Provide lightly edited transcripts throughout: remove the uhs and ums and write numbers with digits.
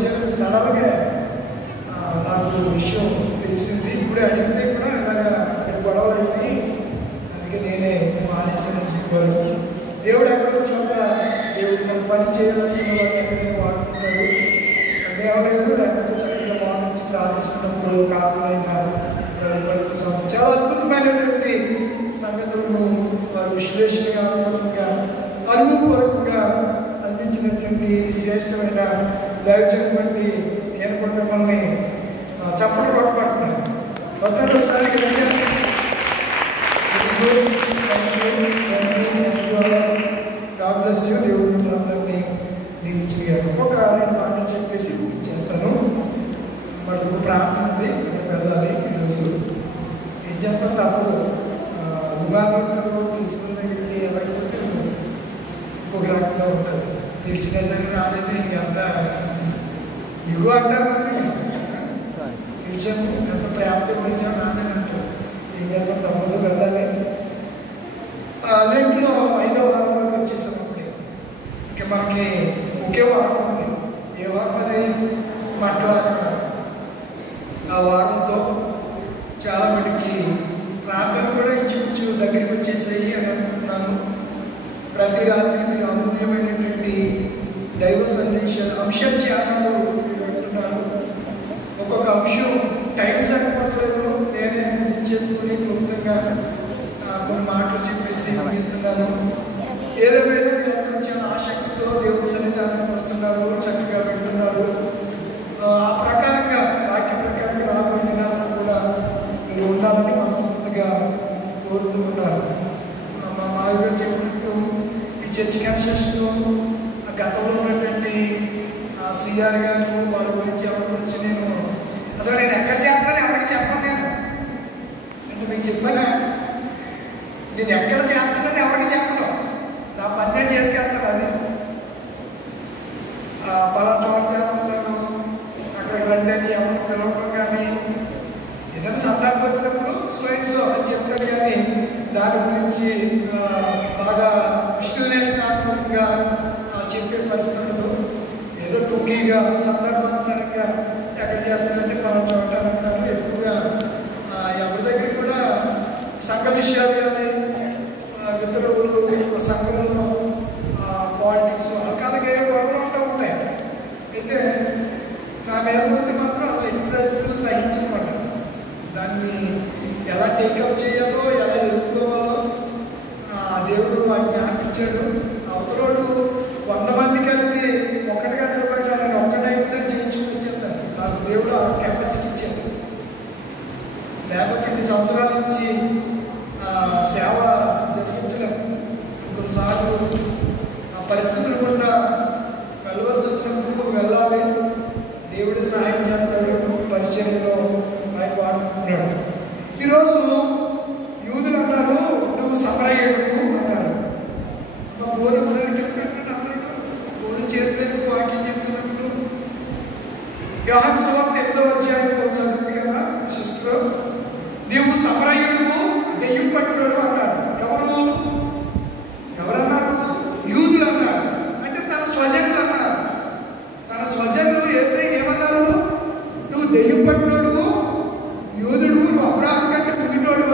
వచ్చారు. సడన్గా నాకు విషయం తెలిసింది. ఇప్పుడే అడిగితే కూడా ఇలాగా ఇక్కడ గొడవలు అయింది, అందుకే నేనే మానేశానని చెప్పారు. దేవుడు ఎక్కడో చోట దేవుడు తన పని చేయాలనుకున్న వాళ్ళు ఎక్కడైనా వాడుతున్నాడు. దేవలేదు లేకపోతే చక్కగా వాదించి ప్రార్థిస్తున్నప్పుడు కాకుండా చాలా అద్భుతమైనటువంటి సంగతులను వారు విశ్లేషణగా అనుభవపూర్వకంగా అందించినటువంటి శ్రేష్టమైన దైవజనం బట్టి నేను కూడా మిమ్మల్ని చప్పట్లు కొట్టమంటున్నాను. కొట్టండి ఒకసారి. God bless you. దేవుడు మిమ్మల్ని దీవించగా ఒక్కొక్క 2 మాటలు చెప్పేసి చేస్తాను. మనకు ప్రార్థన ఉంది, వెళ్ళాలి. ఈరోజు ఏం చేస్తాం తప్పదు. విమానంలో ప్రిన్సిపల్ దగ్గరికి వెళ్ళకపోతే ఇంకొక రకంగా ఉంటుంది. నిలిచిన సరే రాదంటే ఇంకంతా ఇగో అంటారు. నిలిచాము ఎంత ప్రేమతో నిలిచాము రాదని అంటారు. ఏం చేస్తాం తప్పదు, వెళ్ళాలి. అన్నింటిలో 5వ వారంలోకి వచ్చేసామండి. ఇంకా మనకి ఒకే వారం ఉంది. ఏ వారం అది మాట్లాడాలి. ఆ వారంతో చాలా మటుకి ప్రార్థన కూడా ఇంచుమించు దగ్గరికి వచ్చేసాయి అని అనుకుంటున్నాను. ప్రతి రాత్రి మీరు అమూల్యమైనటువంటి దైవ సందేశాలు అంశం ధ్యానాలు మీరు వింటున్నారు. ఒక్కొక్క అంశం టైం సరిపోవట్లేదు. నేనే చేసుకుని క్లుప్తంగా కొన్ని మాటలు చెప్పేసి ముగిస్తున్నాను. ఏదేమైనా మీరు అందరూ చాలా ఆసక్తితో దేవుడి సన్నిధానానికి వస్తున్నారు, చక్కగా వింటున్నారు. ఆ ప్రకారంగా వాక్య ప్రకారంగా రాబోయే దినాల్లో కూడా మీరు ఉండాలని మనస్ఫూర్తిగా కోరుతూ ఉన్నారు. మా మాదిగా చెప్పినట్టు ఈ చర్చ్ కన్స్ట్రక్షన్ గతంలో ఉన్నటువంటి సిఆర్ గారు వాళ్ళ గురించి ఎవరి గురించి నేను అసలు ఎక్కడ చేస్తాను ఎవరికి చెప్పను. నేను అంటే మీకు చెప్పానా, నేను ఎక్కడ చేస్తానని ఎవరికి చెప్పను. నా పని నేను చేసుకెళ్తాను. అది పలా చోట చేస్తున్నాను, అక్కడికి రండి అని ఎవరు పిలవడం కానీ ఏదైనా సందర్భం వచ్చినప్పుడు స్వయంస్ అని చెప్తాను. కానీ దాని గురించి బాగా విశ్లేషణాత్మకంగా చెప్పే పరిస్థితులు ఏదో టూకీగా సందర్భానుసారంగా ఎక్కడ చేస్తానంటే పలా చోట అంటాను. ఎక్కువగా ఎవరి దగ్గర కూడా సంఘ విషయాలు కానీ మిత్రులు సంఘంలో పాలిటిక్స్ రకాలుగా గొడవలు ఉంటాయి. అయితే నా మీద వస్తే మాత్రం అసలు ఎన్ని పరిస్థితులు సహించమాట. దాన్ని ఎలా టేకప్ చేయాలో, ఎలా ఎదుర్కోవాలో దేవుడు జ్ఞానం ఇచ్చాడు. అవతలోడు 100 మంది కలిసి ఒక్కటిగా నిలబడ్డాను. నేను ఒక్కడైనా సరే చేయించుకుని ఇచ్చేస్తాను. నాకు దేవుడు ఆ కెపాసిటీ ఇచ్చాడు. లేకపోతే ఇన్ని సంవత్సరాల నుంచి సేవ జరిగించడం కొన్నిసార్లు పరిస్థితులు కూడా వెళ్ళవలసి వచ్చినప్పుడు వెళ్ళాలి. దేవుడు సహాయం చేస్తాడు. పరిచయంలో ఆయన వాడుకుంటున్నాడు. ఈరోజు యూదులు అన్నారు నువ్వు సమరయుడు అన్నారు. అంత పూర్వం సార్ చెప్పినట్టు అందరూ పూర్వం చేతులకు వాక్యం చెప్పినప్పుడు యోహాను సువార్త 8వ అధ్యాయంలో చదువుతుంది కదా సిస్టర్, నీవు సమరయుడు దెయ్యం పట్టినోడు అన్నారు. ఎవరన్నారు? యూదులు అన్నారు. అంటే తన స్వజనులు అన్నారు. తన స్వజనులు యేసయ్యను ఏమన్నారు? నువ్వు దెయ్యం పట్టినోడు, యూదుడు, నువ్వు అబ్రాహాము కంటే ముందుటోడు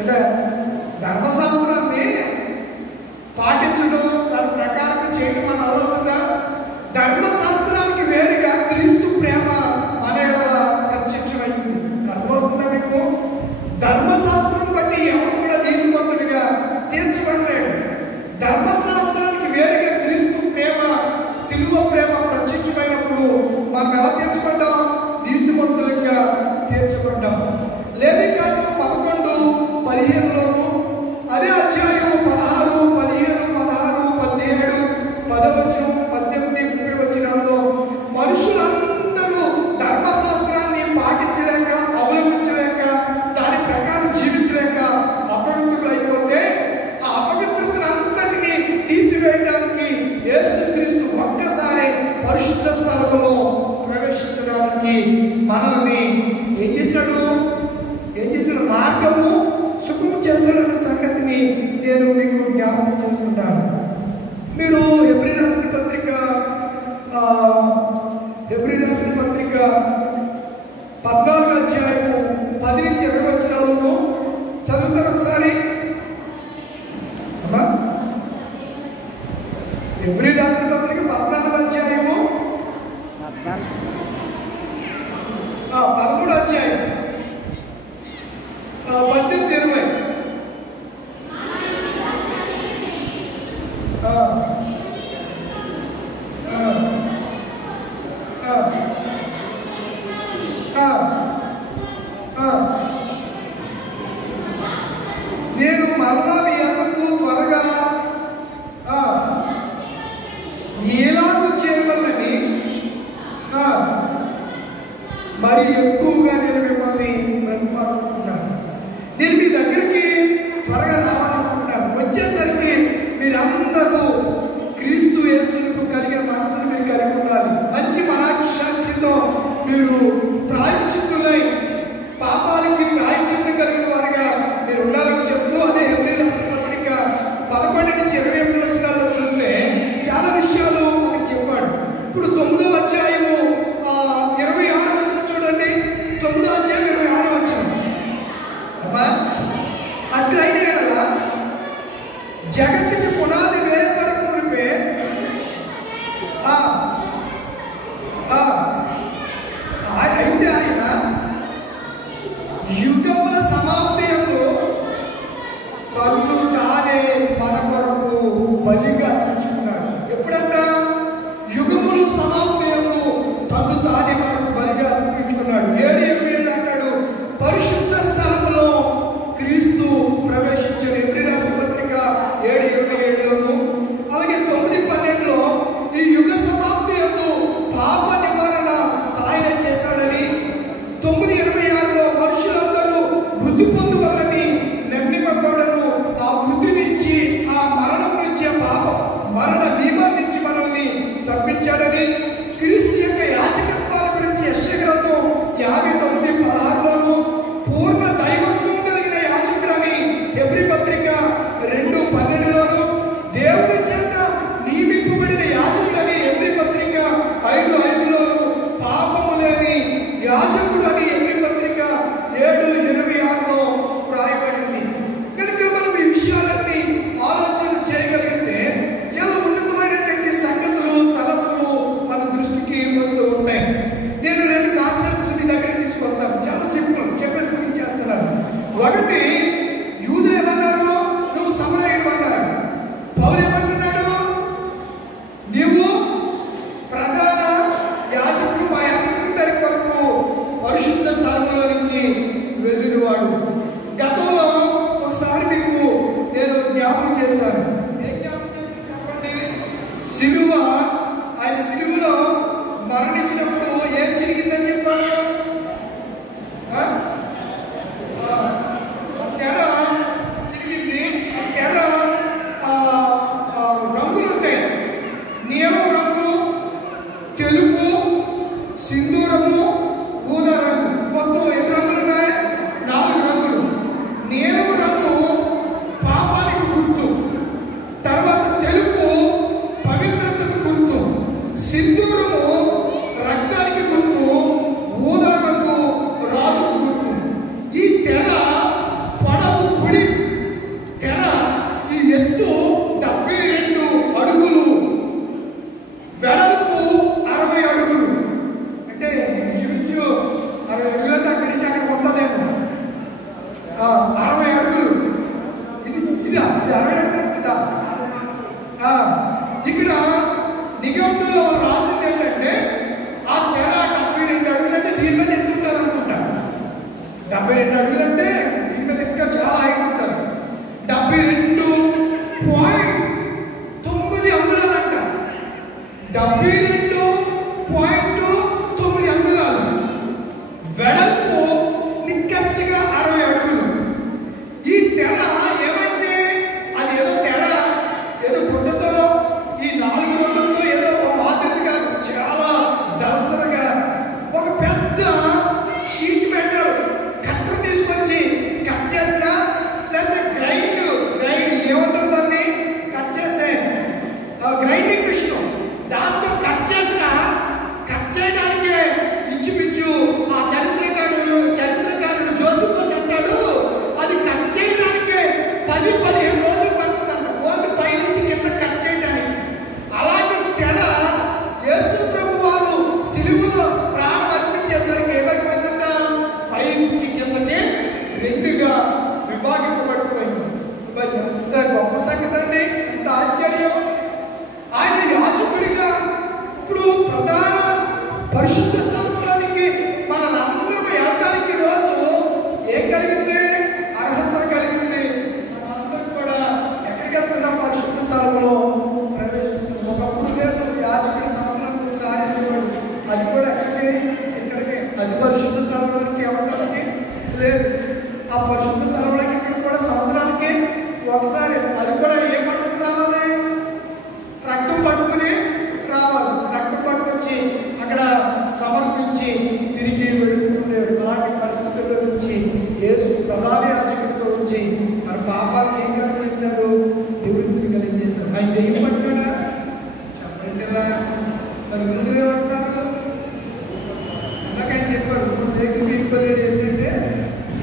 అంటే ధర్మశాస్త్రాన్ని పాటించడం దాని ప్రకారం చేయడం మన అలవుతుందా? ధర్మశాస్త్రానికి వేరుగా క్రీస్తు ప్రేమ మన ఎడల ప్రత్యక్షమైంది. అర్థమవుతుందా మీకు? ధర్మశాస్త్రం బట్టి ఎవరు కూడా నీతిమంతుడిగా తీర్చబడలేడు. ధర్మశాస్త్రానికి వేరుగా క్రీస్తు ప్రేమ, సిలువ ప్రేమ ప్రత్యక్షమైనప్పుడు మనం ఎలా తీర్చబడ్డాం? నీతిమంతులుగా తీర్చబడ్డాం. లేవికాండం 11:15లోను అదే అధ్యాయం 16, 15, 16, 17, 10 18, 30 మనుషులందరూ ధర్మశాస్త్రాన్ని పాటించలేక, అవలంబించలేక, దాని ప్రకారం జీవించలేక అపవిత్రులైపోతే ఆ అపవిత్రతనంతటినీ తీసివేయడానికి యేసుక్రీస్తు ఒక్కసారి పరిశుద్ధ స్థలంలో ప్రవేశించడానికి మనల్ని ఏం చేశాడు? మార్గము సుఖము చేశాడన్న సంగతిని నేను మీకు జ్ఞాపకం చేసుకుంటాను. మీరు హెబ్రీ రాసిన పత్రిక 14 అధ్యాయము 10 నుంచి 20 వచనాలను చదువుతారు ఒకసారి. అమ్మా, హెబ్రీ రాసిన పత్రిక 14 అధ్యాయము 13 అధ్యాయం 18, 20. నేను మరలా మీ అందరికీ త్వరగా ఎలాగూ చేయవలని మరి ఎక్కువగా నేను మిమ్మల్ని బ్రతిమాలుకుంటున్నాను. నేను మీ దగ్గరికి త్వరగా రావాలనుకుంటున్నాను. వచ్చేసరికి మీరందరూ క్రీస్తు యేసుకు కలిగిన మనసును మీరు కలిగి ఉండాలి. మంచి మనస్సాక్షితో మీరు ప్రాయశ్చిత్తులై పాపాలకి ప్రాయశ్చిత్తం కలిగిన వారిగా మీరు ఉండాలని చెప్తూ అదే హెబ్రీ రాసిన పత్రిక 11 నుంచి 28 వచనాల్లో చూస్తే చాలా విషయాలు మనకు చెప్పాడు. ఇప్పుడు 9వ అధ్యాయము 26వ వచనం చూడండి. 9వ అధ్యాయం 26వ వచనం. అమ్మా, అట్లయిన కదా జగత్తుకి పునాది వేయబడక మునిపే అయితే ఆయన యుగముల సమాప్తి యందు తన్ను తానే మన కొరకు బలిగా అర్పించుకున్నాడు. ఎప్పుడంట? యుగములు సమాప్తి యందు తన్ను తానే మనకు బలిగా అర్పించుకున్నాడు. 7:27 అంటాడు, పరిశుద్ధ స్థలములో క్రీస్తు ప్రవేశించిన హెబ్రీ రాసిన పత్రిక 7:27లోను. అలాగే 9:12లో ఈ యుగ సమాప్తి యందు పాప నివారణ ఆయన చేశాడని, 9:26లో మనుషులందరూ మృతి పొందువలని నిర్ణయింపబడను. ఆ మృతి నుంచి, ఆ మరణం నుంచి, ఆ పాప మరణ నియమం నుంచి మనల్ని తప్పించాడని, క్రీస్తు యొక్క యాజకత్వాల గురించి యెషయా గ్రంథం 59:16లోను పూర్ణ దైవత్వం కలిగిన యాజకుడని హెబ్రీ పత్రిక 2:12లోను, దేవుని చేత నియమింపబడిన యాజకుడని హెబ్రీ పత్రిక 5:5లోను, పాపము లేని యాజకుడు అని హెబ్రీ పత్రిక 7:26లో వ్రాయబడింది. కనుక మనం ఈ విషయాలన్నీ ఆలోచన చేయగలిగితే చాలా ఉన్నతమైనటువంటి సంగతులు, తలపులు మన దృష్టికి వస్తూ ఉంటాయి. నేను 2 కాన్సెప్ట్స్ మీ దగ్గర తీసుకొస్తాను. చాలా సింపుల్, చెప్పేసి ముగించేస్తున్నాను. ఒకటి, యూదులు ఏమన్నారు? నువ్వు సమరయుడు అన్నారు. పౌలు ఏమంటున్నాడు? నీవు ప్రధాన యాజకుడు, మా అందరి కొరకు పరిశుద్ధ స్థలంలోనికి వెళ్ళినవాడు. గతంలో ఒకసారి మీకు నేను జ్ఞాపకం చేశాను. ఏం జ్ఞాపకం చేశాను చెప్పండి? సిలువ, ఆయన సిలువలో మరణించినప్పుడు ఏం జరిగిందని చెప్పాను? 60 అడుగులు. ఇది 60 అడుగులు కదా. ఇక్కడ నిఘంటులో రాసింది ఏంటంటే ఆ తెర 72 అడుగులు అంటే దీని మీద ఎంత ఉంటారు అనుకుంటా. 72 అడుగులు అంటే దీని మీద ఇంకా చాలా హైట్ ఉంటారు. 72.9 అంగుళాలంట. 72.9 అంగుళాలు. వెడల్పు నిక్కచ్చిగా 60 అడుగులు. ఈ తెర ఏమైంది? అది ఏదో తెర ఏదో గుడ్డతో ఈ 4 గుడ్డలతో ఏదో మాదిరిగా చాలా దళసరగా ఒక పెద్ద షీట్ మెటల్ కట్టర్ తీసుకొచ్చి కట్ చేసిన, లేకపోతే గ్రైండ్ ఏమంటారు దాన్ని, కట్ చేసే గ్రైండింగ్ మిషన్, దాంతో కట్ చేయడానికి ఇంచుమించు ఆ చరిత్రకారుడు జోసిఫస్ అంటాడు, అది కట్ చేయడానికి 10-15 రోజులు పడుతుందంట. ఓన్లీ పైనుంచి కింద కట్ చేయడానికి. అలాంటి తెర యేసు ప్రభు వారు సిలువలో ప్రాణం అర్పించేసరికి ఏమైపోయిందంట, పైనుంచి కిందకి 2గా విభాగింపబడిపోయింది. ఎంత గొప్ప సంగతి అండి, ఎంత ఆశ్చర్యం. ఆయన యాజకుడిగా ఇప్పుడు ప్రధాన పరిశుద్ధ స్థలంలోనికి మనందరూ వెళ్ళడానికి రోజు ఏం కలిగింది? అర్హత కలిగింది. మనందరూ కూడా ఎక్కడికి వెళ్తున్నా పరిశుద్ధ స్థలంలో ప్రవేశిస్తుంది. ఒకప్పుడు లేదు, యాజకుడి సంవత్సరానికి ఒకసారి వెళ్ళేవాడు. అది కూడా ఇక్కడికి అది పరిశుద్ధ స్థలంలోనికి వెళ్ళడానికి లేదు. ఆ పరిశుద్ధ స్థలంలోకి ఇక్కడ కూడా సంవత్సరానికి ఒకసారి, అది కూడా ఏ పట్టుకుని రావాలి? రక్తం పట్టుకుని రావాలి. రక్తం పట్టుకొచ్చి అక్కడ సమర్పించి తిరిగి వెళుతుండేవాడు. అలాంటి పరిస్థితుల్లో నుంచి యేసు ప్రధాన యాజకుడితో వచ్చి మన పాపానికి ఏం కలిగేశాడు? నివృత్తిని కలిగేశాడు. ఆయన దెయ్యం పట్టాడా? చెప్పండి. మరి గురువులు ఏమంటారు? ఇందాక ఆయన చెప్పాడు, ఇప్పుడు దగ్గర పీక్కోలేడు వేసంటే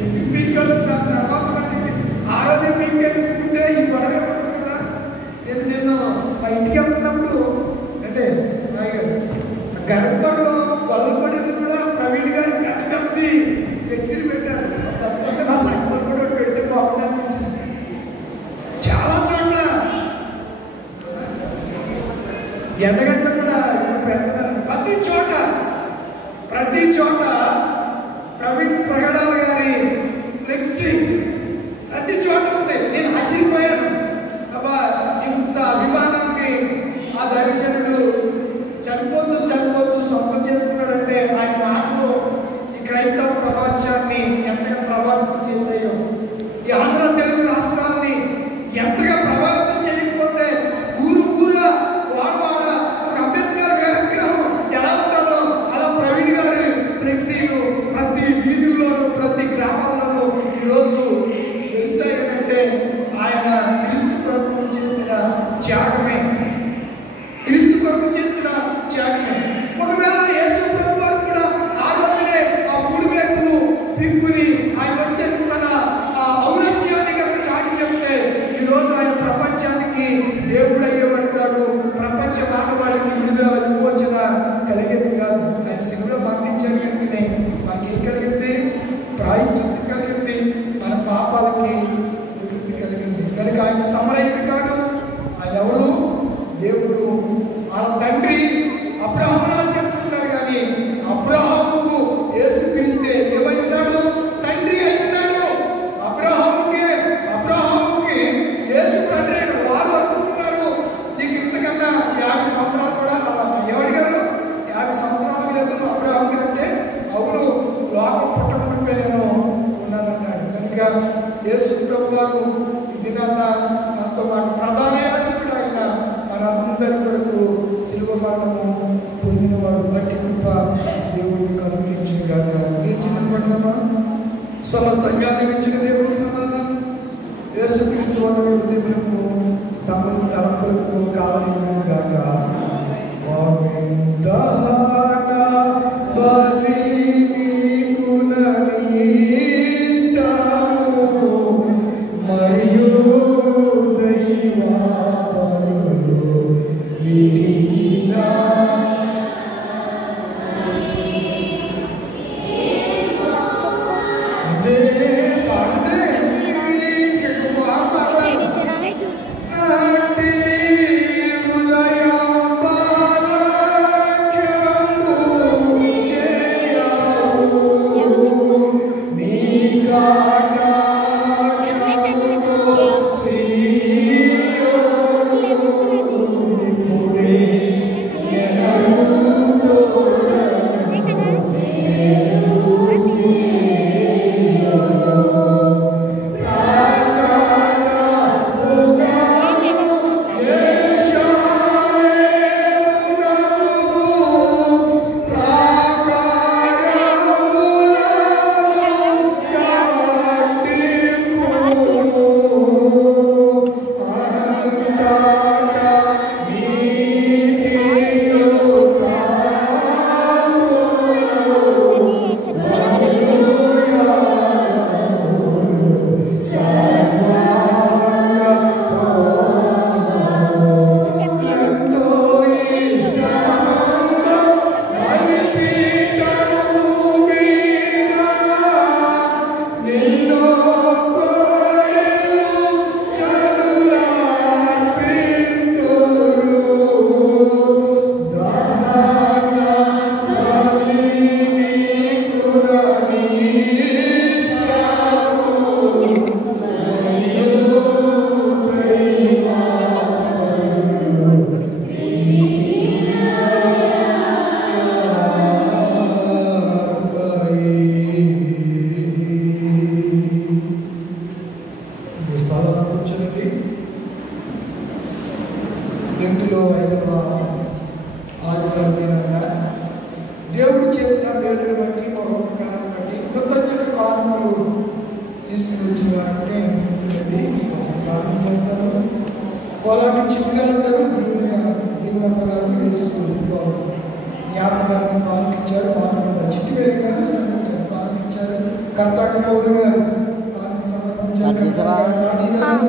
ఎందుకు పీక్కోలు దాని తర్వాత పట్టండి. ఆ రోజే పీక్కేసుకుంటే ఈ గొడవ ఉంటుంది కదా. నేను మా ఇంటికి వెళ్తున్నప్పుడు అంటే గర్భంలో గొల్లపడి కూడా ప్రవీణ్ గారు పెద్ద ఫ్లెక్సీలు పెట్టారు. తప్పకుండా నా సంఖ్యలు కూడా పెడితే బాగుంది అనిపించింది. చాలా చోట్ల ఎండగంటలు కూడా పెడతారు. ప్రతి చోట ప్రవీణ్ ప్రగడాల గారి ఫ్లెక్సీ ప్రతి చోట ఉంది. నేను ఆశ్చర్యపోయాను. అబ్బా, ఇంత అభిమానాన్ని ఆ దైవజనుడు చనిపోతూ సొంతం చేసుకున్నాడంటే ఆయన మాటలు ఈ క్రైస్తవ ప్రపంచాన్ని ఎంతగా ప్రభావితం చేసాయో, ఈ ఆంధ్ర తెలుగు రాష్ట్రాన్ని ఎంతగా ప్రభావితం చేయకపోతే ఊరు వాడ ఒక అంబేద్కర్ విగ్రహం ఎలా ఉంటుందో అలా ప్రవీణ్ గారి ఫ్లెక్సీలు ప్రతి వీధుల్లోనూ ప్రతి గ్రామాల్లోనూ ఈరోజు తెలిసాయంటే ఆయన క్రీస్తు కొరకు చేసిన త్యాగమే. ఒకవేళ యేసు ప్రభు వారు కూడా ఆ రోజునే ఆ 3 వ్యక్తులు పిప్పుని ఆయన వచ్చేసి తన ఔన్నత్యాన్ని కనుక చాటి చెప్తే ఈరోజు ఆయన ప్రపంచానికి దేవుడు అయ్యేవాడు కాదు. ప్రపంచ మానవాళికి విడుదల విమోచన కలిగేది కాదు. ఆయన శిలువలో మరణించాడు కనుకనే మనకేం కలిగింది? ప్రాయశ్చిత్తం కలిగింది. మన పాపాలకి నివృత్తి కలిగింది. కనుక ఆయన సమరయుడు. ఆయన ఎవరు? దేవుడు. వాళ్ళ తండ్రి అబ్రహామును అని చెప్తున్నారు, కానీ అబ్రహాముకు యేసుక్రీస్తే ఏమై ఉన్నాడు? తండ్రి అయి ఉన్నాడు. అబ్రహాముకి యేసు తండ్రి వారు అనుకుంటున్నారు. నీకు ఇంతకన్నా 50 సంవత్సరాలు కూడా ఏమడిగారు? 50 సంవత్సరాలు లేదు అబ్రహాముకి అంటే, అవును, లోకం పుట్టమునిపే నేను ఉన్నానన్నాడు. కనుక యేసు ప్రభు వారు ఈ దినాన్న నాతో పాటు ప్రధాన యాజకుడు ఆయన మనందరి కొరకు శిలువ మరణము పొందినవాడు. బట్టి కృప దేవుడికి అనుగ్రహించిన గాక. లేచిన పడదామా? సమస్తంగా నిర్మించిన దేవుడి సమాధానం యేసుక్రీస్తు వల్ల దేవులకు తమను తలంపులకు కావాలని గాక. ఆమేన్. దహన బలి మరియు దైవా పాడండి. అంటే రండి అసలు ప్రారంభం చేస్తారు. కోలాటి చిట్టిరాజు గారు దీవెనమ్మ గారు బాబు జ్ఞాపకాన్ని కానుకిచ్చారు. మానవ చిట్టివేరి గారు సంగీతం కానుకిచ్చారు. కర్తాకరావు గారు కానుక సమర్పించారు. రాణి గారు